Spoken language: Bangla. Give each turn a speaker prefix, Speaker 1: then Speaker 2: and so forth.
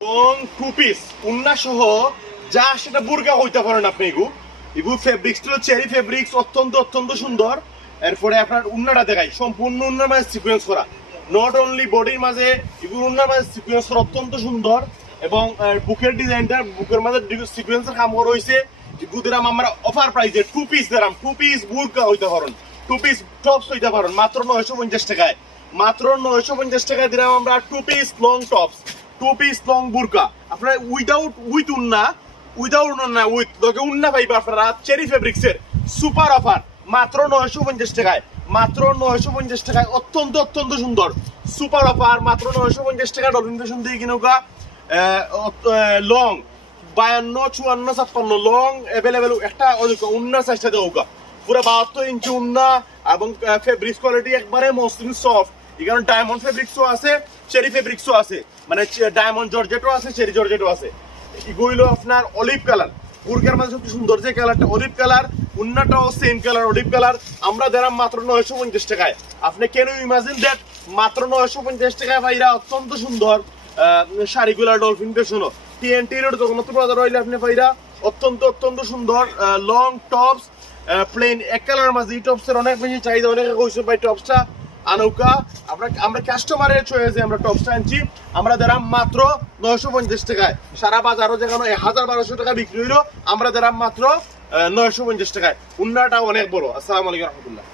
Speaker 1: এবং টু পিস উন্না সহ যা সেটা বুর্গা হইতে পারেন আপনি ফেব্রিক্স অত্যন্ত অত্যন্ত সুন্দর। এরপরে আপনার উন্নাটা দেখাই, সম্পূর্ণ উন্নার মাঝে সিকুয়েন্স করা। নট অনলি বডির মাঝে উন্নার মাঝে সিকুয়েন্স করা, অত্যন্ত সুন্দর। এবং বুকের ডিজাইনটা বুকের মাঝে সিকুয়েন্সের কাম করা হয়েছে এগু দিলাম আমরা অফার প্রাইসে টু পিস দিলাম টু পিস বুর্গা হইতে পারেন। টু পিস টপস হইতে পারেন। মাত্র নয়শো পঞ্চাশ টাকায়। মাত্র নয়শো পঞ্চাশ টাকায় দিলাম আমরা two piece long tops two piece long burqa আপনারা উইদাউট উইথ উন্না উইদাউট উন্না উইথ লগে উন্না পাইবা আপনারা। চেরি ফেব্রিক্সের সুপার অফার মাত্র নয়শো পঞ্চাশ টাকায়। মাত্র নয়শো পঞ্চাশ টাকায়। অত্যন্ত অত্যন্ত সুন্দর। সুপার অফার মাত্র নয়শো পঞ্চাশ টাকা। ডলফিন দিয়ে কিনুকা লং বায়ান্ন, চুয়ান্ন, ছাপ্পান্ন লং অ্যাভেলেবেল একটা উন্না সাইজটা দেওয়া পুরো বাহাত্তর ইঞ্চি উন্না এবং ফেব্রিক্স কোয়ালিটি একবারে মসৃণ সফট এখানে ডায়মন্ড ফেব্রিক্সও আছে, চেরি ফেব্রিক্সও আছে মানে ডায়মন্ড জর্জেটও আছে, চেরি জর্জেটও আছে। এগুলো আপনার অলিভ কালার। বুর্গের মাঝে সবচেয়ে সুন্দর যে কালারটা, অলিভ কালার, উন্নাটাও সেম কালার, অলিভ কালার। আমরা দিলাম মাত্র নয়শো পঞ্চাশ টাকায়। আপনি কেন ইমাজিন দ্যাট মাত্র নয়শো পঞ্চাশ টাকায় ভাইরা অত্যন্ত সুন্দর শাড়িগুলা ডলফিন পেশনও টিএনটির জগন্নাথ বাজার হইলে আপনি ভাইরা অত্যন্ত অত্যন্ত সুন্দর লং টপস প্লেন এক কালার মাঝে এই টপসের অনেক বেশি চাহিদা, অনেকে কইছে, ভাই টপসটা আনৌকা, আমরা আমরা কাস্টমারের চয়েসে আমরা টপসটা আনছি। আমরা দিলাম মাত্র নয়শো পঞ্চাশ টাকায়। সারা বাজারও যেখানে হাজার বারোশো টাকা বিক্রি হইল, আমরা দিলাম মাত্র নয়শো পঞ্চাশ টাকায়। উন্নাটা অনেক বড়। আসসালামু আলাইকুম রহমতুল্লাহ।